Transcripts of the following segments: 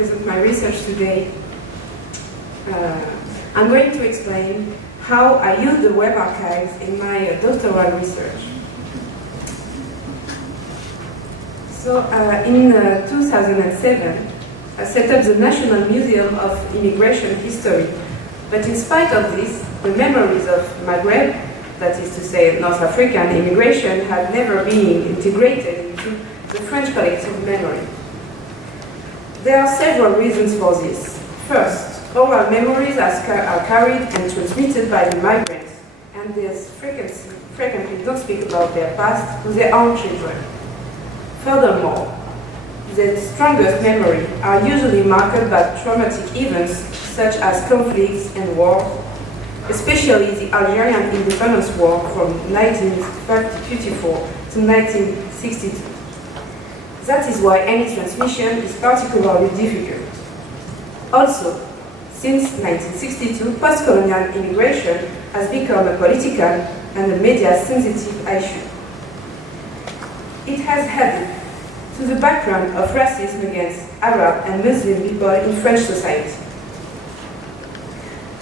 present my research today. I'm going to explain how I use the web archives in my doctoral research. So in 2007, I set up the National Museum of Immigration History. But in spite of this, the memories of Maghreb, that is to say North African immigration, have never been integrated into the French collective memory. There are several reasons for this. First, oral memories are carried and transmitted by the migrants, and they frequently don't speak about their past to their own children. Furthermore, the strongest memories are usually marked by traumatic events such as conflicts and wars, especially the Algerian Independence War from 1954 to 1962. That is why any transmission is particularly difficult. Also, since 1962, post-colonial immigration has become a political and a media-sensitive issue. It has added to the background of racism against Arab and Muslim people in French society.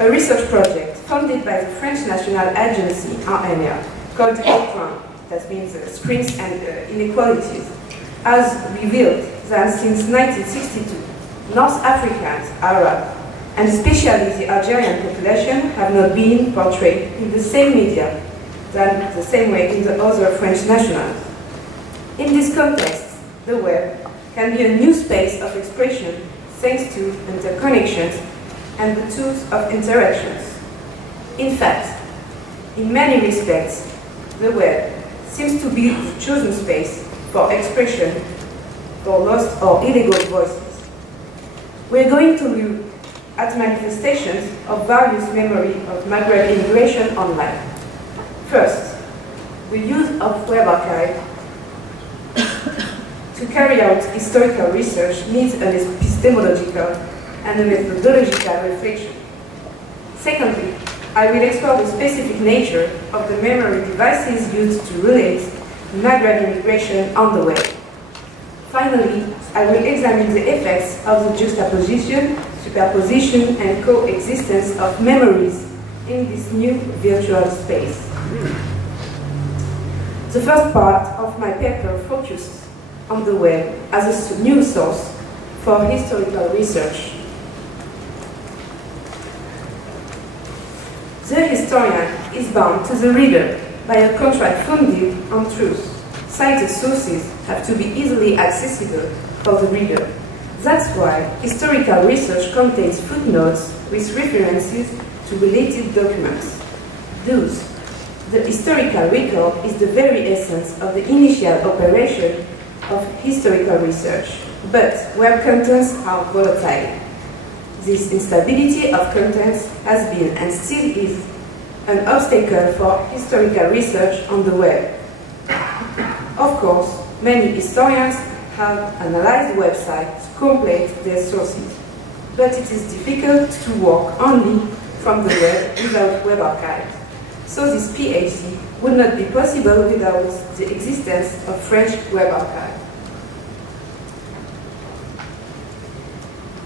A research project funded by the French National Agency, ANR, called ECRIN, that means Screens and Inequalities, has revealed that since 1962, North Africans, Arab, and especially the Algerian population have not been portrayed in the same media than the same way in the other French nationals. In this context, the web can be a new space of expression thanks to interconnections and the tools of interactions. In fact, in many respects, the web seems to be the chosen space for expression for lost or illegal voices. We're going to look at manifestations of various memory of Maghreb immigration online. First, the use of web archive to carry out historical research needs an epistemological and a methodological reflection. Secondly, I will explore the specific nature of the memory devices used to relate Maghreb immigration on the web. Finally, I will examine the effects of the juxtaposition, superposition, and coexistence of memories in this new virtual space. The first part of my paper focuses on the web as a new source for historical research. The historian is bound to the reader by a contract founded on truth. Cited sources have to be easily accessible for the reader. That's why historical research contains footnotes with references to related documents. Thus, the historical record is the very essence of the initial operation of historical research, but web contents are volatile. This instability of contents has been and still is an obstacle for historical research on the web. Of course, many historians have analyzed websites to complete their sources, but it is difficult to work only from the web without web archives. So this PhD would not be possible without the existence of French web archives.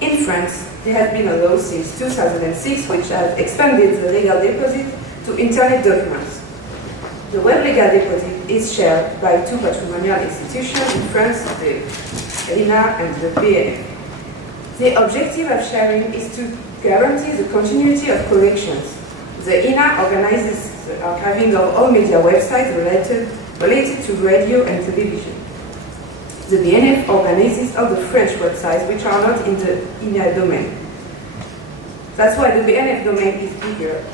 In France, there has been a law since 2006 which has expanded the legal deposit to internet documents. The web legal deposit is shared by two patrimonial institutions in France, the INA and the BNF. The objective of sharing is to guarantee the continuity of collections. The INA organizes the archiving of all media websites related to radio and television. The BNF organizes all the French websites which are not in the INA domain. That's why the BNF domain is bigger.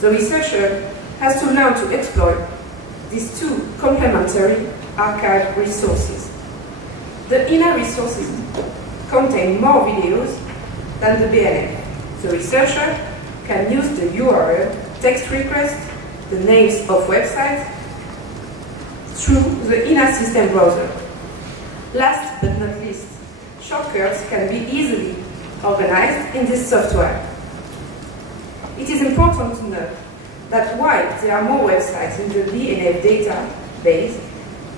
The researcher has to learn to exploit these two complementary archive resources. The INA resources contain more videos than the BNF. The researcher can use the URL, text request, the names of websites through the INA system browser. Last but not least, shortcuts can be easily organized in this software. It is important to note that while there are more websites in the BNF database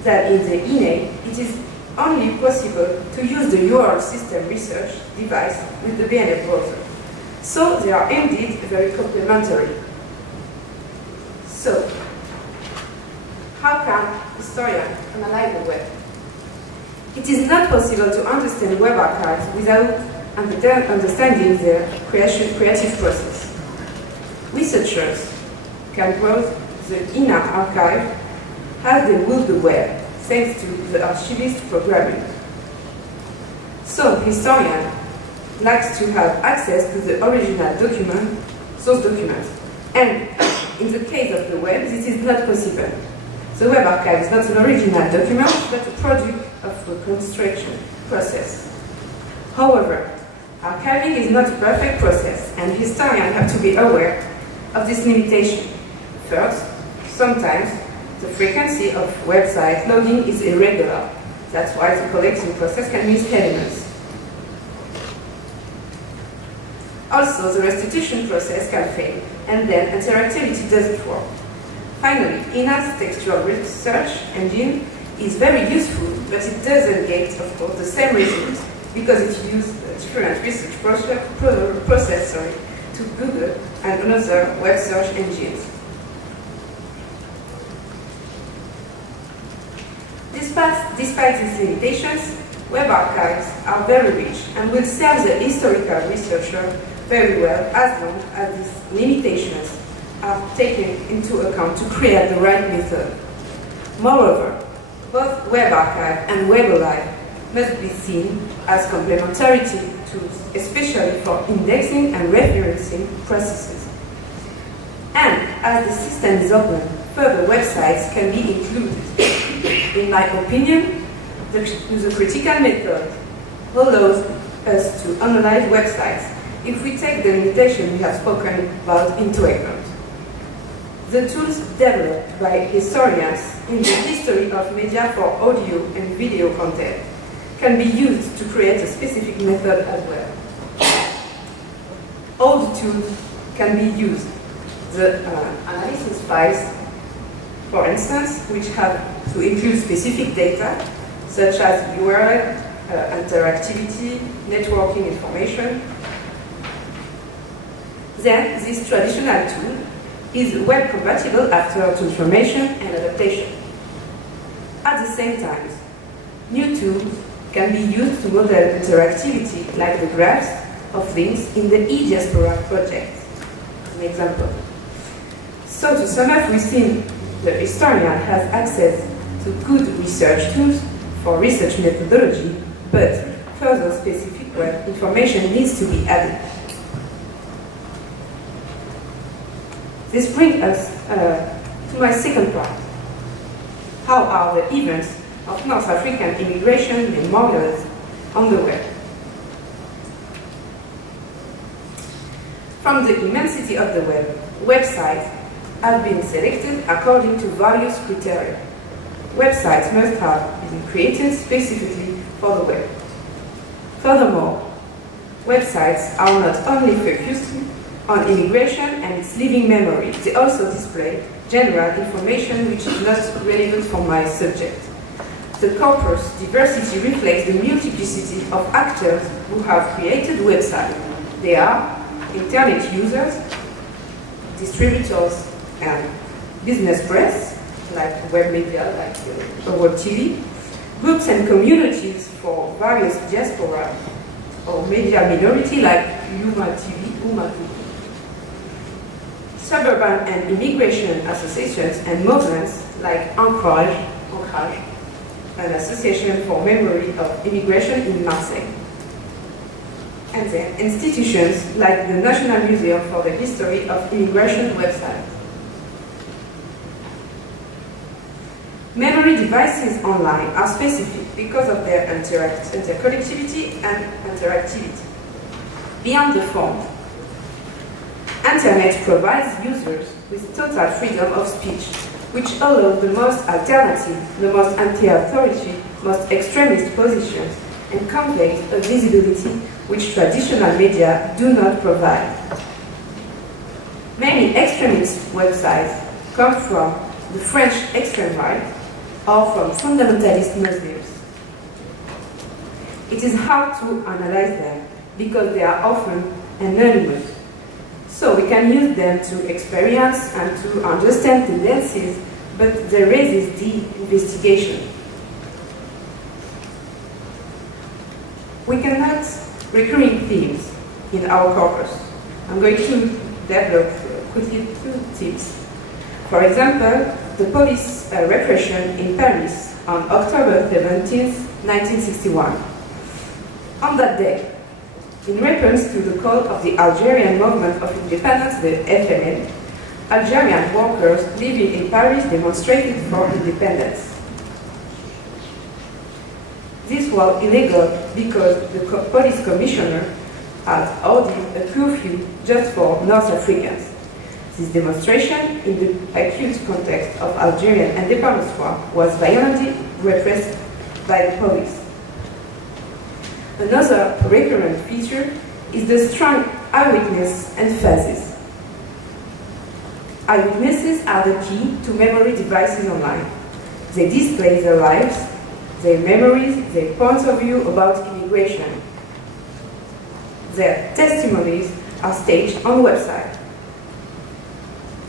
than in the INA, it is only possible to use the URL system research device with the BNF browser. So they are indeed very complementary. So, how can historians analyze the web? It is not possible to understand web archives without understanding their creative process. Researchers can browse the inner archive as they would the web, thanks to the archivist programming. So, historian likes to have access to the original document, source documents. And in the case of the web, this is not possible. The web archive is not an original document, but a product of a construction process. However, archiving is not a perfect process, and historians have to be aware of this limitation. First, sometimes the frequency of website loading is irregular. That's why the collecting process can miss elements. Also, the restitution process can fail, and then interactivity doesn't work. Finally, INA's textual research engine is very useful, but it doesn't get, of course, the same results because it uses a different research process to Google and another web search engines. Despite these limitations, web archives are very rich and will serve the historical researcher very well as long as these limitations are taken into account to create the right method. Moreover, both web archive and web alive must be seen as complementarity tools, especially for indexing and referencing processes. And as the system is open, further websites can be included. In my opinion, the critical method allows us to analyze websites if we take the limitation we have spoken about into account. The tools developed by historians in the history of media for audio and video content can be used to create a specific method as well. All the tools can be used. The analysis files, for instance, which have to include specific data, such as URL, interactivity, networking information. Then, this traditional tool is web compatible after transformation and adaptation. At the same time, new tools can be used to model interactivity, like the graphs of links in the e-diaspora project, as an example. So to sum up, we see the historian has access to good research tools for research methodology, but further specific web information needs to be added. This brings us to my second part. How are the events of North African immigration memorials on the web? From the immensity of the web, websites have been selected according to various criteria. Websites must have been created specifically for the web. Furthermore, websites are not only focused on immigration and its living memory, they also display general information which is not relevant for my subject. The corpus diversity reflects the multiplicity of actors who have created websites. They are internet users, distributors, and business press, like web media, like web TV, groups and communities for various diaspora, or media minority, like Yuma TV, Uma TV. Suburban and immigration associations and movements like Ancrage, an association for memory of immigration in Marseille. And then institutions like the National Museum for the History of Immigration website. Memory devices online are specific because of their interconnectivity and interactivity. Beyond the form, Internet provides users with total freedom of speech, which allows the most alternative, the most anti-authority, most extremist positions, and conveys a visibility which traditional media do not provide. Many extremist websites come from the French extreme right or from fundamentalist Muslims. It is hard to analyze them because they are often anonymous. So we can use them to experience and to understand tendencies, but they resist the investigation. We cannot recurring themes in our corpus. I'm going to develop quickly 2 tips. For example, the police repression in Paris on October 17, 1961. On that day, in response to the call of the Algerian Movement of Independence, the FLN, Algerian workers living in Paris demonstrated for independence. This was illegal because the police commissioner had ordered a curfew just for North Africans. This demonstration, in the acute context of Algerian independence war, was violently repressed by the police. Another recurrent feature is the strong eyewitness emphasis. Eyewitnesses are the key to memory devices online. They display their lives, their memories, their points of view about immigration. Their testimonies are staged on websites.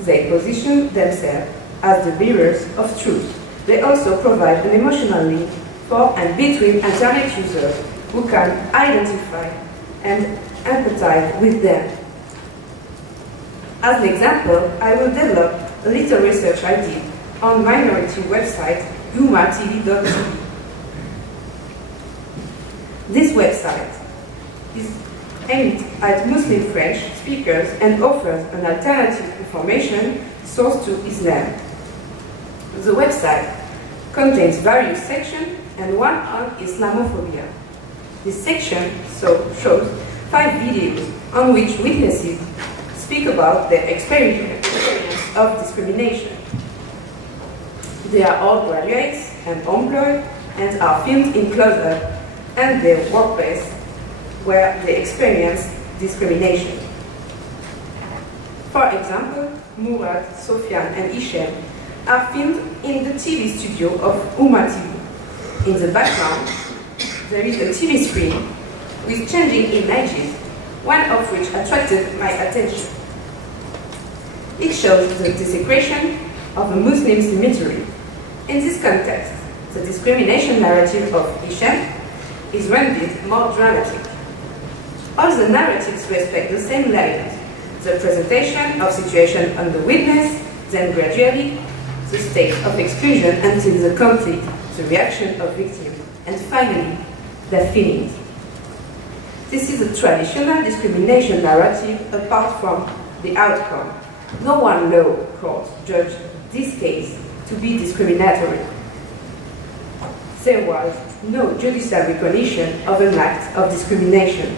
They position themselves as the bearers of truth. They also provide an emotional link for and between Internet users who can identify and empathize with them. As an example, I will develop a little research I did on minority website umatv.tv. This website is aimed at Muslim French speakers and offers an alternative information source to Islam. The website contains various sections and one on Islamophobia. This section shows 5 videos on which witnesses speak about their experience of discrimination. They are all graduates and employed and are filmed in close-up and their workplace where they experience discrimination. For example, Murad, Sofian, and Ishem are filmed in the TV studio of Uma TV. In the background, there is a TV screen with changing images, one of which attracted my attention. It shows the desecration of a Muslim cemetery. In this context, the discrimination narrative of Ishem is rendered more dramatic. All the narratives respect the same layers: the presentation of situation on the witness, then gradually the state of exclusion until the conflict, the reaction of victims, and finally, their feelings. This is a traditional discrimination narrative apart from the outcome. No one law court judged this case to be discriminatory. There was no judicial recognition of an act of discrimination.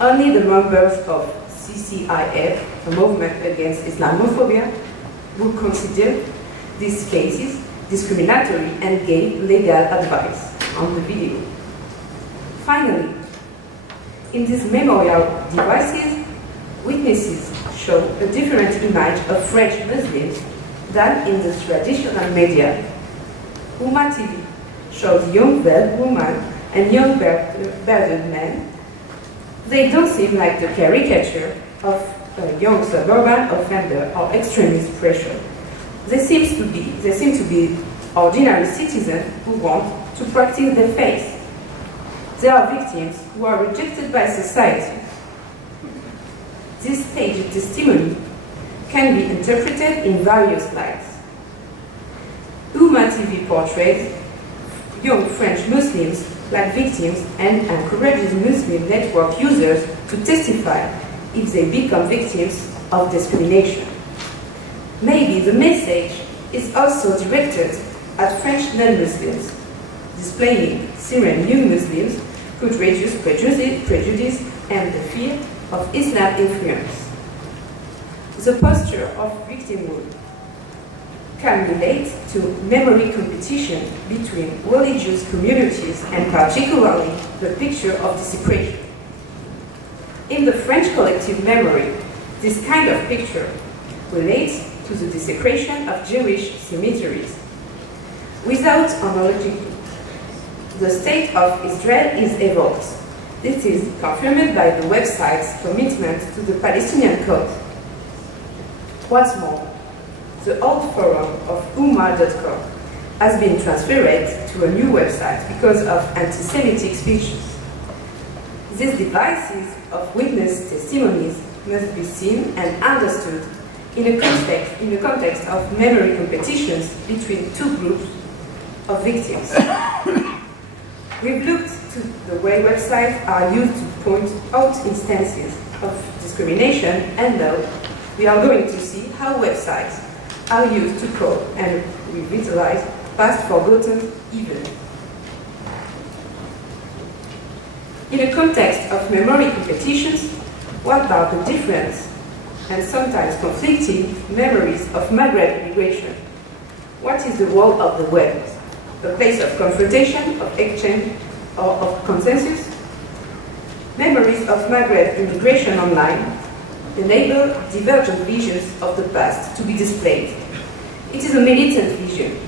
Only the members of CCIF, a movement against Islamophobia, would consider these cases discriminatory and gave legal advice on the video. Finally, in these memorial devices, witnesses show a different image of French Muslims than in the traditional media. Uma TV shows young veiled women and young bearded men. They don't seem like the caricature of a young suburban offender or extremist pressure. They seem to be ordinary citizens who want to practice their faith. They are victims who are rejected by society. This staged testimony can be interpreted in various lights. Uma TV portrays young French Muslims like victims and encourages Muslim network users to testify if they become victims of discrimination. Maybe the message is also directed at French non-Muslims, displaying Syrian young Muslims could reduce prejudice and the fear of Islam influence. The posture of victimhood can relate to memory competition between religious communities and particularly the picture of desecration. In the French collective memory, this kind of picture relates to the desecration of Jewish cemeteries. Without homology, the state of Israel is evoked. This is confirmed by the website's commitment to the Palestinian cause. What's more, the old forum of umma.com has been transferred to a new website because of anti-Semitic speeches. These devices of witness testimonies must be seen and understood in a context of memory competitions between two groups of victims. We've looked to the way websites are used to point out instances of discrimination, and now we are going to see how websites are used to probe and revitalize past forgotten events. In a context of memory competitions, what are the different and sometimes conflicting memories of Maghreb immigration? What is the role of the web? A place of confrontation, of exchange, or of consensus? Memories of Maghreb immigration online enable divergent visions of the past to be displayed. It is a militant vision,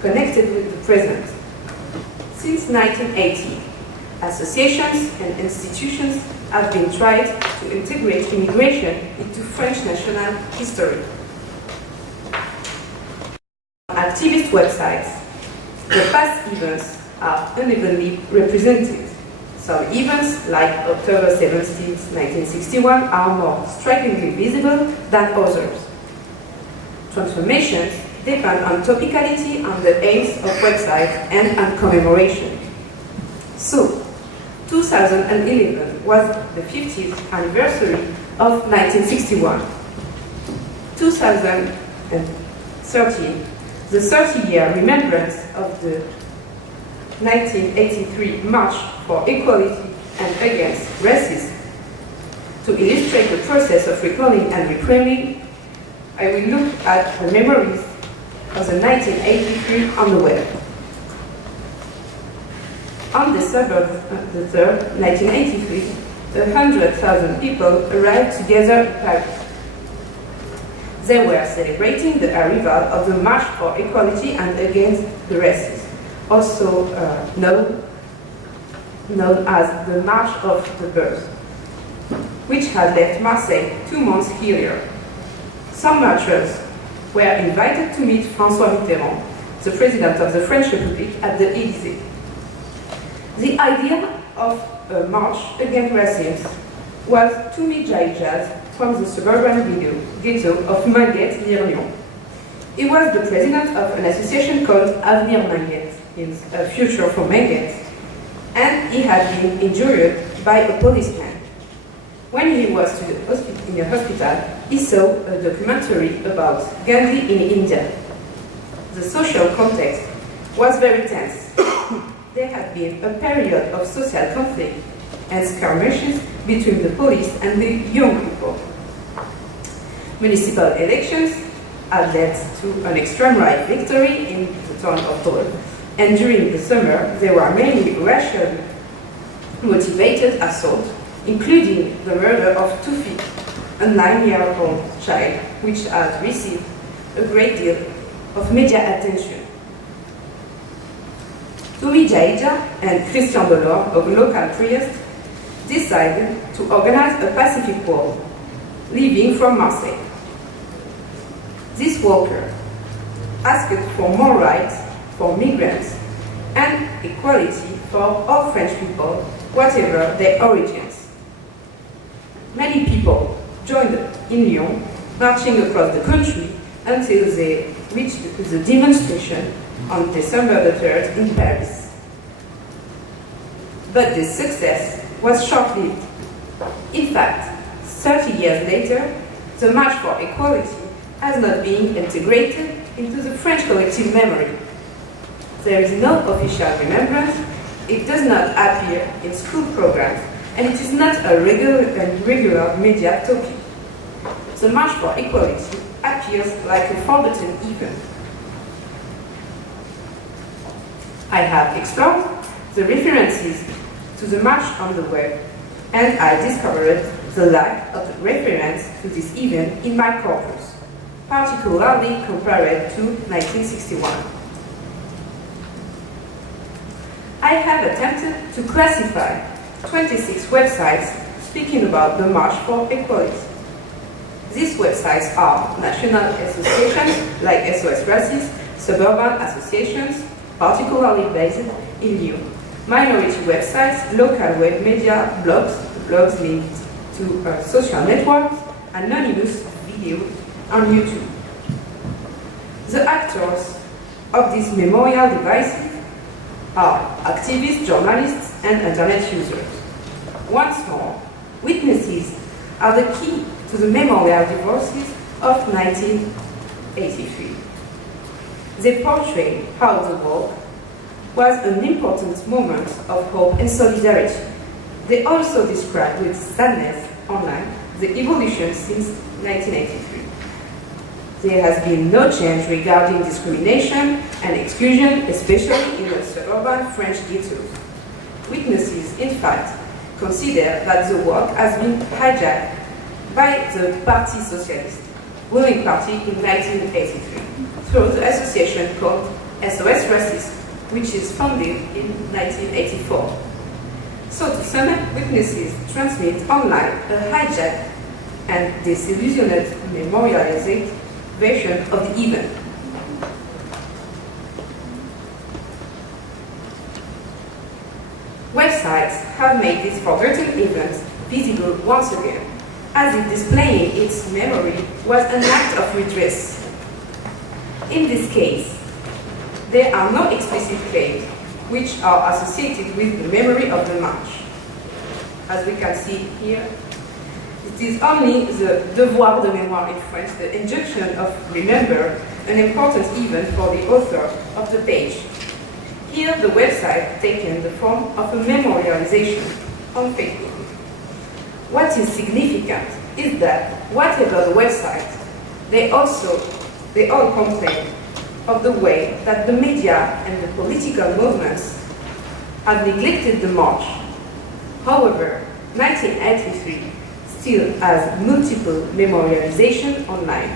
connected with the present. Since 1980, associations and institutions have been tried to integrate immigration into French national history. On activist websites, the past events are unevenly represented. Some events, like October 17, 1961, are more strikingly visible than others. Transformations depend on topicality, on the aims of websites, and on commemoration. So, 2011 was the 50th anniversary of 1961. 2013, the 30-year remembrance of the 1983 March for Equality and Against Racism. To illustrate the process of recalling and reframing, I will look at the memories of the 1983 on the web. On December the 3rd, 1983, 100,000 people arrived together in Paris. They were celebrating the arrival of the March for Equality and Against the Racism, also known as the March of the Birth, which had left Marseille 2 months earlier. Some marchers were invited to meet François Mitterrand, the President of the French Republic, at the Élysée. The idea of a march against racism was to meet Jaïjaz from the suburban ghetto of Minguette near Lyon. He was the president of an association called Avenir Minguette, in a future for Minguette, and he had been injured by a policeman. When he was in a hospital, he saw a documentary about Gandhi in India. The social context was very tense. There had been a period of social conflict and skirmishes between the police and the young people. Municipal elections had led to an extreme right victory in the town of Dole, and during the summer there were many racial motivated assaults, including the murder of Toufi, a 9-year-old child, which had received a great deal of media attention. Toumi Jaïja and Christian Delors, a local priest, decided to organize a pacific walk, leaving from Marseille. This walker asked for more rights for migrants and equality for all French people, whatever their origins. Many people joined in Lyon, marching across the country until they reached the demonstration on December the 3rd in Paris. But this success was short-lived. In fact, 30 years later, the March for Equality has not been integrated into the French collective memory. There is no official remembrance, it does not appear in school programs, and it is not a regular media topic. The March for Equality appears like a forgotten event. I have explored the references to the March on the web, and I discovered the lack of reference to this event in my corpus, particularly compared to 1961. I I have attempted to classify 26 websites speaking about the March for Equality. These websites are national associations like SOS Racism, suburban associations, particularly based in Lyon, minority websites, local web media, blogs linked to social networks, anonymous video on YouTube. The actors of these memorial devices are activists, journalists, and internet users. Once more, witnesses are the key to the memorial devices of 1983. They portray how the war was an important moment of hope and solidarity. They also describe with sadness online the evolution since 1983. There has been no change regarding discrimination and exclusion, especially in the suburban French ghettos. Witnesses, in fact, consider that the work has been hijacked by the Parti Socialiste, ruling party in 1983, through the association called SOS Racism, which is founded in 1984. So to sum up, witnesses transmit online a hijacked and disillusioned memorialized version of the event. Websites have made this forgotten event visible once again, as if displaying its memory was an act of redress. In this case, there are no explicit claims which are associated with the memory of the march. As we can see here, it is only the devoir de mémoire in French, the injunction of remember, an important event for the author of the page. Here, the website taken the form of a memorialization on Facebook. What is significant is that whatever the website, they all complain of the way that the media and the political movements have neglected the march. However, 1983 still has multiple memorialization online.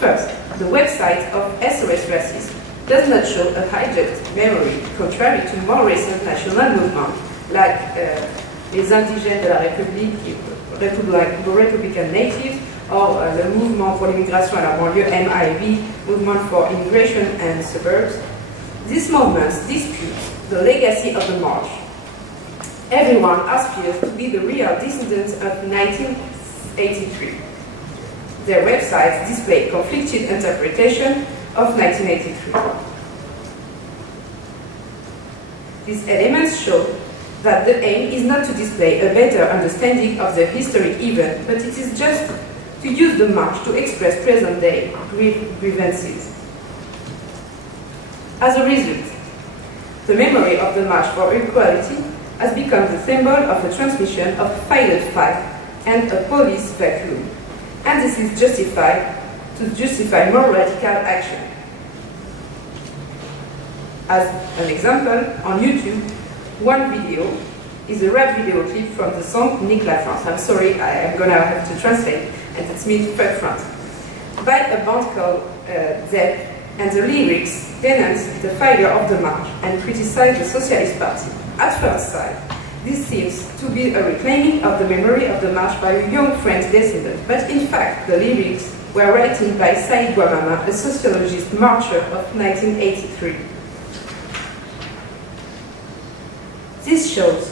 First, the website of SOS Racism does not show a hijacked memory, contrary to more recent national movements like les indigènes de la République, Republican Natives, or le Mouvement pour l'immigration à la banlieue, MIB, Movement for Immigration and Suburbs. These movements dispute the legacy of the march. Everyone aspires to be the real descendants of 1983. Their websites display conflicted interpretation of 1983. These elements show that the aim is not to display a better understanding of the historic event, but it is just to use the march to express present-day grievances. As a result, the memory of the March for Equality has become the symbol of a transmission of failed fight and a police vacuum, and this is justified to justify more radical action. As an example, on YouTube, one video is a rap video clip from the song Nique la France. I'm sorry, I am gonna have to translate, and it means fuck France, by a band called Zep, and the lyrics denounce the failure of the march and criticize the Socialist Party. At first sight, this seems to be a reclaiming of the memory of the march by a young French descendant, but in fact the lyrics were written by Saïd Bouamama, a sociologist marcher of 1983. This shows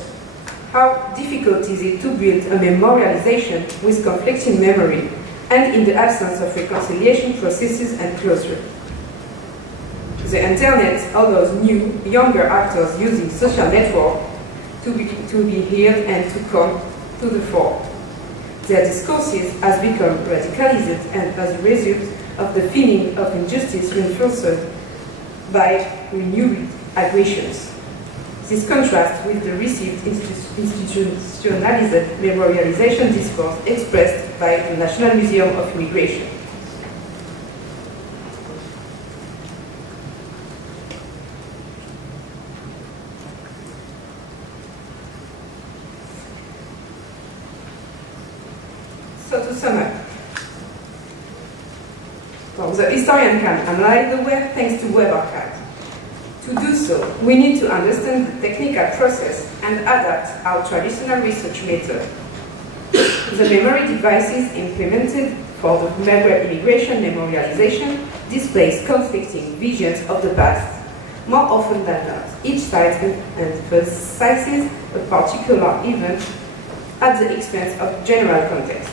how difficult is it to build a memorialization with conflicting memory and in the absence of reconciliation processes and closure. The internet allows new, younger actors using social networks to be heard and to come to the fore. Their discourses has become radicalized and as a result of the feeling of injustice reinforced by renewed aggressions. This contrasts with the received institutionalized memorialization discourse expressed by the National Museum of Immigration. So to sum up, well, the historian can analyze the web thanks to web archives. To do so, we need to understand the technical process and adapt our traditional research method. The memory devices implemented for the Maghreb immigration memorialization displays conflicting visions of the past. More often than not, each site emphasizes a particular event at the expense of general context.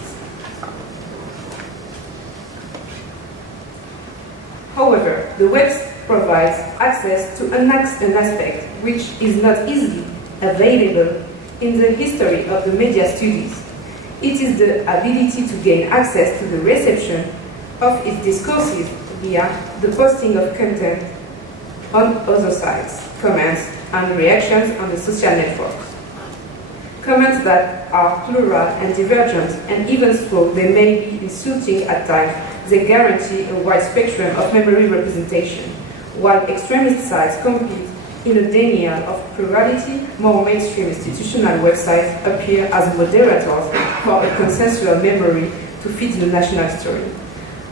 However, the web provides access to an aspect which is not easily available in the history of the media studies. It is the ability to gain access to the reception of its discourses via the posting of content on other sites, comments, and reactions on the social networks. Comments that are plural and divergent, and even though they may be insulting at times, they guarantee a wide spectrum of memory representation, while extremist sites compete in a denial of plurality. More mainstream institutional websites appear as moderators for a consensual memory to fit the national story.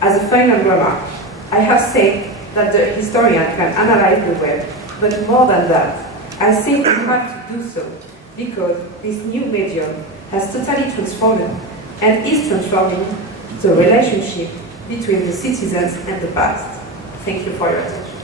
As a final remark, I have said that the historian can analyze the web, but more than that, I think we have to do so because this new medium has totally transformed and is transforming the relationship between the citizens and the past. Thank you for your attention.